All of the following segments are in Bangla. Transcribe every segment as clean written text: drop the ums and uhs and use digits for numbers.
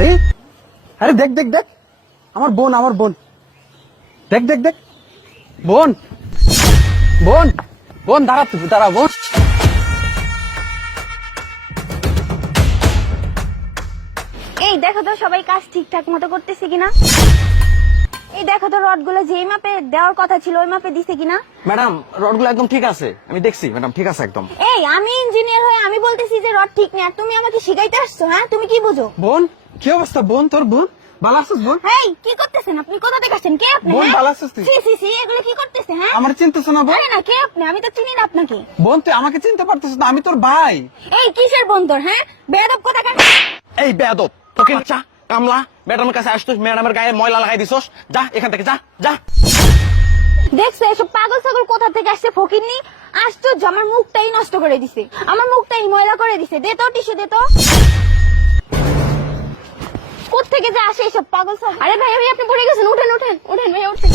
আরে আরে দেখ দেখ দেখ, আমার বোন, আমার বোন, দেখ দেখ দেখ, বোন বোন বোন, দাঁড়া তুই, দাঁড়া বোন। এই দেখো তো সবাই কাজ ঠিকঠাক মতো করতেছে কিনা। এই দেখো তো রড গুলো যেই মাপে দেওয়ার কথা ছিল ওই মাপে দিছে কিনা। ম্যাডাম রডগুলো একদম ঠিক আছে, আমি দেখছি ম্যাডাম, ঠিক আছে একদম। এই আমি ইঞ্জিনিয়ার হয়ে আমি বলতেছি যে রড ঠিক নেই আর তুমি আমাকে শিখাইতে আসছো? হ্যাঁ তুমি কি বুঝো? বোন কি অবস্থা বোন, তোর বোন ভালো আছিস বোন? এই কি করতেছেন আপনি? কোথা থেকে আসছেন? কে আপনি? বোন হ্যাঁ? ভালো আছিস তুই? সি সি সি এগুলো কি করতেছে? হ্যাঁ আমার চিনতেছ না বোন? আরে না, কে আপনি? আমি তো চিনি না আপনাকে। বোন তুই আমাকে চিনতে পারতেছিস না, আমি তোর ভাই। এই কিসের বন্দর? হ্যাঁ বেয়াদব কোথাকার। এই বেয়াদব তোকে চা কামলা ম্যাডামের কাছে আসতো, ম্যাডামের গায়ে ময়লা লাগাই দিছস, যা এখান থেকে, যা যা। দেখছো এসব পাগল ছাগল কোথা থেকে আসছে? ফকিরনি আশ্চর্য, আমার মুখটাই নষ্ট করে দিছে, আমার মুখটাই ময়লা করে দিছে। দে তো টিস্যু দে তো। কোত্থেকে যে আসে এসব পাগল ছাগল? আরে ভাই ভাই আপনি পড়ে গেছেন, উঠেন উঠেন উঠেন ভাই উঠেন।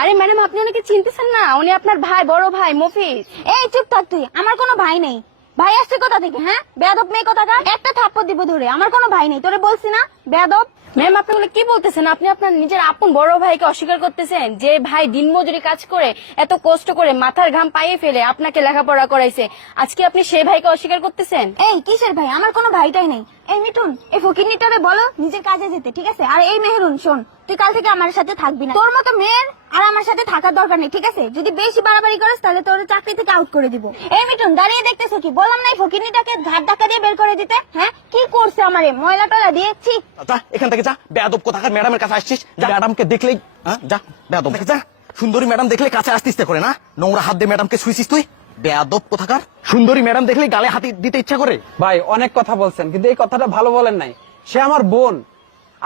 আরে ম্যাডাম আপনি ওনাকে চিনতেছেন না? উনি আপনার ভাই, বড় ভাই মফিজ। এই চুপ থাক তুই, আমার কোনো ভাই নেই। ভাই আসছে কোথা থেকে? হ্যাঁ বেয়াদব মেয়ে কোথাকার। একটা থাপ্পড় দিব ধরে। আমার কোনো ভাই নেই, তোরে বলছি না বেয়াদব। ম্যাম আপনি ওগুলো কি বলতেছেন? আপনি আপনার নিজের আপন বড় ভাইকে অস্বীকার করতেছেন, যে ভাই দিনমজুরি কাজ করে এত কষ্ট করে মাথার ঘাম পায়ে ফেলে আপনাকে লেখাপড়া করাইছে, আজকে আপনি সেই ভাইকে অস্বীকার করতেছেন? এই কিসের ভাই? আমার কোনো ভাইটাই নেই। এই মিঠুন, এই ফকিরনিটারে বলো নিজের কাজে যেতে, ঠিক আছে? আর এই মেহরুন শোন, তুই কাল থেকে আমার সাথে থাকবি না। তোর মতো মেয়ের আর আমার সাথে থাকার দরকার নেই, ঠিক আছে? যদি বেশি বাড়াবাড়ি করিস তাহলে তোর চাকরি থেকে আউট করে দিব। এই মিঠুন দাঁড়িয়ে দেখতেছো কি? বললাম না এই ফকিরনিটাকে ঘাট ধাক্কা দিয়ে বের করে দিতে। হ্যাঁ কি করছে আমারে? ময়লা টয়লা দিয়েছি। যা এখান থেকে, যা বেয়াদব কোথাকার, ম্যাডামের কাছে আসছিস, যা। ম্যাডামকে দেখলেই যা বেয়াদব, যা। সুন্দরী ম্যাডাম দেখলে কাছে আসতে ইচ্ছা করে না? নোংরা হাত দিয়ে ম্যাডামকে ছুঁইছিস তুই, বেয়াদব কোথাকার। সুন্দরী ম্যাডাম দেখলে গালে হাত দিতে ইচ্ছা করে। ভাই অনেক কথা বলছেন কিন্তু এই কথাটা ভালো বলেন নাই। সে আমার বোন,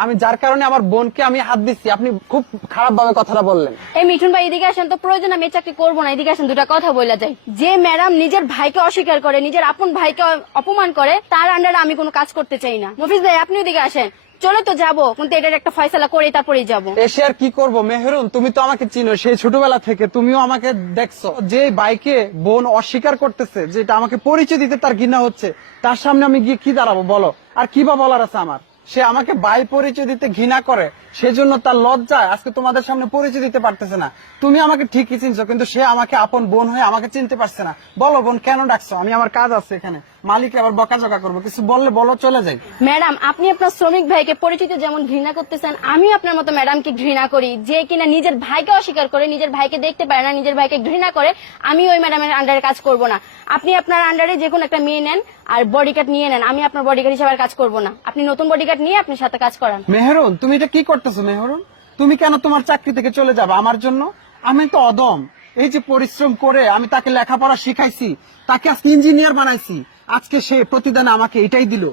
আমি যার কারণে আমার বোনকে আমি হাত দিচ্ছি, আপনি খুব খারাপ ভাবে কথাটা বললেন। এই মিঠুন ভাই এদিকে আসেন তো, প্রয়োজন আমি এই চাকরি করবো না, এদিকে আসেন, দুটা কথা বলা যায়। যে ম্যাডাম নিজের ভাইকে অস্বীকার করে, নিজের আপন ভাইকে অপমান করে, তার আন্ডারে আমি কোনো কাজ করতে চাই না। মফিজ ভাই আপনি ওদিকে আসেন। চলে তো যাবো, কিন্তু এটার একটা ফয়সালা করে তারপরেই যাবো। এসে আর কি করবো মেহেরুন, তুমি তো আমাকে চিনো সেই ছোটবেলা থেকে, তুমিও আমাকে দেখছো। যে বাইকে বোন অস্বীকার করতেছে, যেটা আমাকে পরিচয় দিতে তার ঘৃণা হচ্ছে, তার সামনে আমি গিয়ে কি দাঁড়াবো বলো? আর কি বা বলার আছে আমার? সে আমাকে ভাই পরিচয় দিতে ঘৃণা করে, সেজন্য তার লজ্জায় আজকে তোমাদের সামনে পরিচয় দিতে পারতেছে না। তুমি আমাকে ঠিকই চিনছো কিন্তু সে আমাকে আপন বোন হয়ে আমাকে চিনতে পারছে না। বলো বোন কেন ডাকছো? আমি আমার কাজ আছে এখানে, মালিককে আবার বকাঝকা করবো, কিছু বললে বলো, চলে যাই। ম্যাডাম আপনি আপনার শ্রমিক ভাইকে পরিচিত যেমন ঘৃণা করতেছেন, আমিও আপনার মতো ম্যাডামকে ঘৃণা করি, যে কিনা নিজের ভাইকে অস্বীকার করে, নিজের ভাইকে দেখতে পারে না, নিজের ভাইকে ঘৃণা করে। আমি ওই ম্যাডামের আন্ডারে কাজ করব না। আপনি আপনার আন্ডারে যে কোনো একটা মেয়ে নেন আর বডিগার্ড নিয়ে নেন, আমি আপনার বডিগার্ড হিসেবে আর কাজ করব না। আপনি নতুন বডিগার্ড নিয়ে আপনার সাথে কাজ করান। মেহেরুন তুমি এটা কি করতেছো? মেহেরুন তুমি কেন তোমার চাকরি থেকে চলে যাবে আমার জন্য? আমি তো অদম, এই যে পরিশ্রম করে আমি তাকে লেখাপড়া শিখাইছি, তাকে আজকে ইঞ্জিনিয়ার বানাইছি, আজকে সে প্রতিদানে আমাকে এটাই দিল,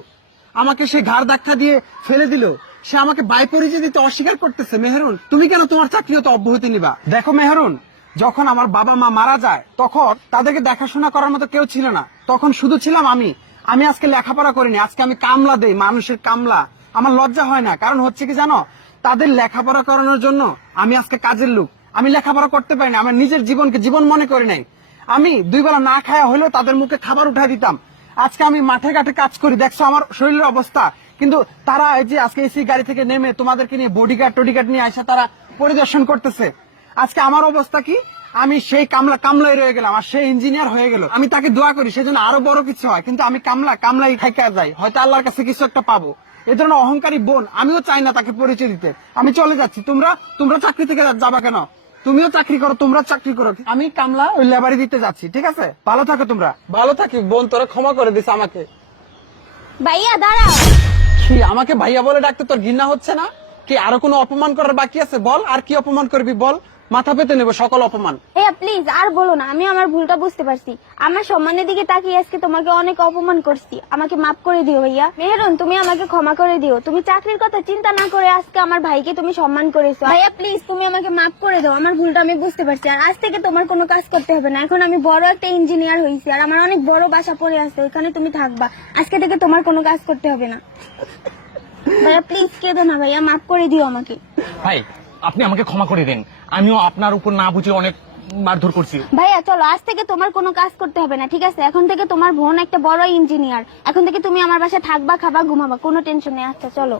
আমাকে সে ঘাড় ধাক্কা দিয়ে ফেলে দিল, সে আমাকে বাই পরিচয় দিতে অস্বীকার করতেছে। মেহেরুন তুমি কেন তোমার চাকরিও তো অব্যাহতি নিবা? দেখো মেহেরুন, যখন আমার বাবা মা মারা যায় তখন তাদেরকে দেখাশোনা করার মতো কেউ ছিল না, তখন শুধু ছিলাম আমি। আমি আজকে লেখাপড়া করিনি, আজকে আমি কামলা দেই, মানুষের কামলা। আমার লজ্জা হয় না, কারণ হচ্ছে কি জানো, তাদের লেখাপড়া করানোর জন্য আমি আজকে কাজের লোক। আমি লেখাপড়া করতে পারি না, আমার নিজের জীবনকে জীবন মনে করি নাই। আমি দুই বেলা না খাওয়া হলেও তাদের মুখে খাবার উঠাই দিতাম। আজকে আমি মাঠে ঘাটে কাজ করি, দেখছো আমার শরীরের অবস্থা, কিন্তু তারা এই যে আজকে এসি গাড়ি থেকে নেমে তোমাদেরকে নিয়ে বডিগার্ড টডিগার্ড নিয়ে আসে, তারা পরিদর্শন করতেছে। আজকে আমার অবস্থা কি? আমি সেই কামলাই রয়ে গেলাম, আর সেই ইঞ্জিনিয়ার হয়ে গেল। আমি তাকে দোয়া করি সেজন্য আরো বড় কিছু হয়, কিন্তু আমি কামলাই থাইকা যাই, হয়তো আল্লাহর কাছে কিছু একটা পাবো। এ ধরনের অহংকারী বোন আমিও চাই না তাকে পরিচয় দিতে। আমি চলে যাচ্ছি। তোমরা চাকরি থেকে যাবা কেন? তুমিও চাকরি করো, তোমরা চাকরি করো, আমি কামলা ওই লেবারি দিতে যাচ্ছি, ঠিক আছে? ভালো থাকো তোমরা। ভালো থাকি বোন, তোরা ক্ষমা করে দিস আমাকে। ভাইয়া দাঁড়াও। কি আমাকে ভাইয়া বলে ডাকতে তোর ঘৃণা হচ্ছে না? কি আরো কোনো অপমান করার বাকি আছে? বল, আর কি অপমান করবি বল, মাথা পেতে নেবো সকল অপমান। ভাইয়া প্লিজ আর বলো না, আমি আমার ভুলটা বুঝতে পারছি। আমার সম্মানের দিকে তাকিয়ে আজকে তোমাকে অনেক অপমান করছি, আমাকে মাফ করে দিও ভাইয়া। মেহেরুন তুমি আমাকে ক্ষমা করে দিও, তুমি চাকরির কথা চিন্তা না করে আজকে আমার ভাইকে তুমি সম্মান করেছো। ভাইয়া প্লিজ তুমি আমাকে মাফ করে দাও, আমার ভুলটা আমি বুঝতে পারছি। আর আজ থেকে তোমার কোনো কাজ করতে হবে না, এখন আমি বড় একটা ইঞ্জিনিয়ার হয়েছি, আর আমার অনেক বড় বাসা পড়ে আছে, ওইখানে তুমি থাকবা। আজকে থেকে তোমার কোনো কাজ করতে হবে না। ভাইয়া প্লিজ কেঁদো না ভাইয়া, মাফ করে দিও আমাকে। ভাই আপনি আমাকে ক্ষমা করে দিন, আমিও আপনার উপর না বুঝে অনেক মারধর করছি। ভাইয়া চলো, আজ থেকে তোমার কোনো কাজ করতে হবে না, ঠিক আছে? এখন থেকে তোমার বোন একটা বড় ইঞ্জিনিয়ার, এখন থেকে তুমি আমার বাসায় থাকবা, খাবা, ঘুমাবা, কোনো টেনশন নেই। আচ্ছা চলো।